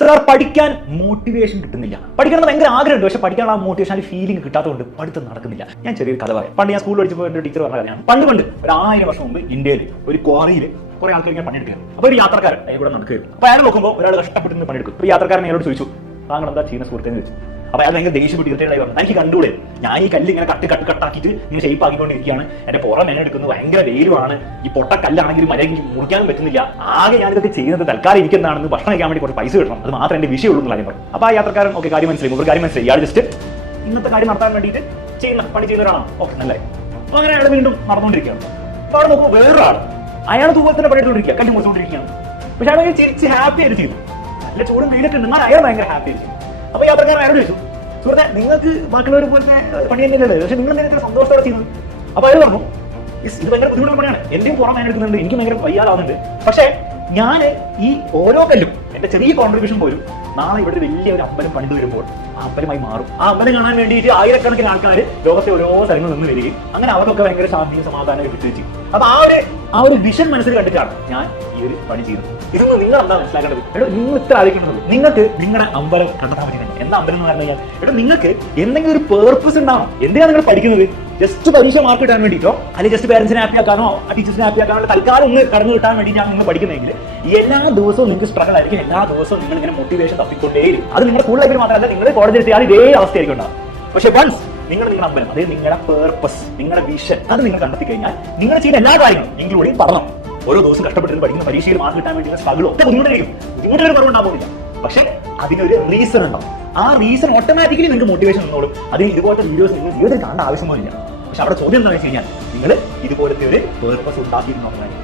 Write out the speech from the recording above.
Sir പഠിക്കാൻ motivation കിട്ടുന്നില്ല. പഠിക്കണം ഭയങ്കര ആഗ്രഹമുണ്ട്, പക്ഷെ പഠിക്കാൻ ആ മോട്ടിവേഷൻ ആ ഫീലിംഗ് കിട്ടാത്തതുകൊണ്ട് പഠിത്തം നടക്കുന്നില്ല. ഞാൻ ചെറിയൊരു കഥ പറയാം. പണ്ട് ഞാൻ സ്കൂളിൽ പഠിച്ചപ്പോൾ എൻ്റെ ടീച്ചർ പറഞ്ഞ കഥയാണ്. പണ്ട് ഒരു 1000 വർഷം മുമ്പ് ഇന്ത്യയിൽ ഒരു ക്വാറിയിൽ കുറെ ആൾക്കാർ ഇങ്ങനെ പണിയെടുക്കുകയാണ്. അപ്പോൾ ഒരു യാത്രക്കാരൻ ഇവിടെ നടക്കുകയായിരുന്നു. അപ്പോൾ അയാൾ നോക്കുമ്പോൾ ഒരാൾ കഷ്ടപ്പെട്ട് പണിയെടുക്കും. അപ്പോൾ യാത്രക്കാരൻ അയാളോട് ചോദിച്ചു, താങ്കൾ എന്താ ചെയ്യുന്ന സുഹൃത്തേന്ന് ചോദിച്ചു. അപ്പോൾ അയാൾ ഭയങ്കര ദേഷ്യപ്പെട്ട് ഇറിറ്റേറ്റായി പറഞ്ഞു, എനിക്ക് കണ്ടൂടെ, ഞാൻ ഈ കല്ല് ഇങ്ങനെ കട്ടാക്കിയിട്ട് ഇങ്ങനെ ഷേപ്പ് ആക്കിക്കൊണ്ടിരിക്കുകയാണ്, എന്റെ പുറം മെനെടുക്കുന്നത് ഭയങ്കര വെയിലുമാണ്, ഈ പൊട്ട കല്ലാണെങ്കിലും മരയെങ്കിൽ മുറിക്കാനും പറ്റുന്നില്ല, ആകെ ഞാനിതൊക്കെ ചെയ്യുന്നത് തൽക്കാലം ഇരിക്കുന്നതാണെന്ന് ഭക്ഷണം കഴിക്കാൻ വേണ്ടി കുറച്ച് പൈസ കിട്ടണം, അത് മാത്രമേ എന്റെ വിഷയമുള്ളൂ എന്ന് കാര്യം പറഞ്ഞു. അപ്പോൾ ആ യാത്രക്കാരൻ ഓക്കെ കാര്യം മനസ്സിലായി, ഒരു കാര്യം മനസ്സിലായി, ഇയാൾ ജസ്റ്റ് ഇന്നത്തെ കാര്യം നടത്താൻ വേണ്ടിയിട്ട് പണി ചെയ്യുന്ന ഒരാളാണ്. ഓക്കെ നല്ലായി. അപ്പോൾ അങ്ങനെ അയാൾ വീണ്ടും നടന്നുകൊണ്ടിരിക്കുകയാണ്. അപ്പോൾ അവിടെ നോക്കുമ്പോൾ വേറൊരാൾ അയാൾ തൂവത്തിന് പണിയെടുത്തുകൊണ്ടിരിക്കുക, കല്ല് മുറിച്ചുകൊണ്ടിരിക്കുകയാണ്. പക്ഷെ അയാൾ ചിരിച്ച് ഹാപ്പി ആയിട്ട് ചെയ്തു. നല്ല ചൂടും വെയിലൊക്കെ ഉണ്ട്, എന്നാൽ അയാൾ ഭയങ്കര ഹാപ്പി ആയിട്ട് ചെയ്തു. അപ്പോൾ യാത്രക്കാരൻ അയാളോട് ചോദിച്ചു, സുഹൃത്തെ നിങ്ങൾക്ക് ബാക്കിയുള്ളവർ പോലത്തെ പണി തന്നെയല്ലേ, പക്ഷെ നിങ്ങൾ എന്തെങ്കിലും സന്തോഷത്തോടെ ചെയ്യുന്നത്? അപ്പോൾ അയാൾ പറഞ്ഞു, ഇത് ഭയങ്കര ബുദ്ധിമുട്ടുള്ള പണിയാണ്, എന്റെയും പുറം എടുക്കുന്നുണ്ട്, എനിക്ക് ഭയങ്കര വയ്യാതാവുന്നുണ്ട്, പക്ഷേ ഞാൻ ഈ ഓരോ കല്ലും എന്റെ ചെറിയ കോൺട്രിബ്യൂഷൻ പോലും നാളെ ഇവിടെ വലിയ ഒരു അമ്പലം പണിത് വരുമ്പോൾ ആ അമ്പലമായി മാറും. ആ അമ്പലം കാണാൻ വേണ്ടിയിട്ട് ആയിരക്കണക്കിന് ആൾക്കാർ ലോകത്തെ ഓരോ സ്ഥലങ്ങളിൽ നിന്ന് വരികയും അങ്ങനെ അവർക്കൊക്കെ ഭയങ്കര ശാന്തിയും സമാധാനവും കിട്ടുകയും. അപ്പൊ ആ ഒരു വിഷൻ മനസ്സിൽ കണ്ടിട്ടാണ് ഞാൻ ഈ ഒരു പണി ചെയ്യുന്നത്. ഇതൊന്നും നിങ്ങൾ എന്താ മനസ്സിലാക്കേണ്ടത്? എടോ, നിങ്ങൾ ഇത്ര ആലോചിക്കുന്നത്, നിങ്ങൾക്ക് നിങ്ങളുടെ അമ്പലം കണ്ടെത്താൻ പറ്റുന്നത് എന്താ അമ്പലം എന്ന് പറഞ്ഞു കഴിഞ്ഞാൽ, എടോ നിങ്ങൾക്ക് എന്തെങ്കിലും ഒരു പേർപ്പസ് ഉണ്ടാവണം. എന്തിനാണ് നിങ്ങൾ പഠിക്കുന്നത്? ജസ്റ്റ് പരീക്ഷ മാർക്ക് കിട്ടാൻ വേണ്ടിയിട്ടോ അല്ലെങ്കിൽ ജസ്റ്റ് പേരൻസിനെ ഹാപ്പി ആക്കാനോ ടീച്ചേഴ്സിനെ ഹാപ്പി ആക്കാനോ തൽക്കാലം ഒന്ന് കടന്നു കിട്ടാൻ വേണ്ടിയിട്ടാണ് നിങ്ങൾ പഠിക്കുന്നതെങ്കിൽ എല്ലാ ദിവസവും നിങ്ങൾക്ക് സ്ട്രഗിൾ ആയിരിക്കും, എല്ലാ ദിവസവും നിങ്ങൾ ഇങ്ങനെ മോട്ടിവേഷൻ തപ്പിക്കൊണ്ടേയിരിക്കും. അത് നിങ്ങളുടെ സ്കൂൾ ലൈഫിൽ മാത്രമല്ല, നിങ്ങൾ കോളേജിൽ എത്തിയാൽ ഇതേ അവസ്ഥയായിരിക്കും ഉണ്ടാവും. പക്ഷെ വൺസ് നിങ്ങളുടെ അമ്പലം, അതായത് നിങ്ങളുടെ പേർപ്പസ്, നിങ്ങളുടെ വിഷൻ, അത് നിങ്ങൾ കണ്ടെത്തി കഴിഞ്ഞാൽ നിങ്ങൾ ചെയ്യുന്ന എല്ലാ കാര്യങ്ങളും ഇൻക്ലൂഡിങ് പഠനം, ഓരോ ദിവസം കഷ്ടപ്പെട്ട് പഠിക്കുന്ന പരീക്ഷയിൽ മാർക്ക് കിട്ടാൻ വേണ്ടി സ്ട്രഗിളോ ഒക്കെ ബുദ്ധിമുട്ടായിരിക്കും, ബുദ്ധിമുട്ടൊരു കുറവുണ്ടാവില്ല. പക്ഷെ അതിനൊരു റീസൺ ഉണ്ടാവും. ആ റീസൺ ഓട്ടോമാറ്റിക്കലി നിങ്ങൾക്ക് മോട്ടിവേഷൻ വന്നോളും. അതിന് ഇതുപോലത്തെ വീഡിയോസ് നിങ്ങൾ ജീവിതത്തിൽ കാണേണ്ട ആവശ്യം പോലില്ല. പക്ഷെ അവിടെ ചോദ്യം എന്താണെന്ന് വെച്ച് കഴിഞ്ഞാൽ, നിങ്ങൾ ഇതുപോലത്തെ ഒരു പേർപ്പസ് ഉണ്ടാക്കിയിരുന്നോ?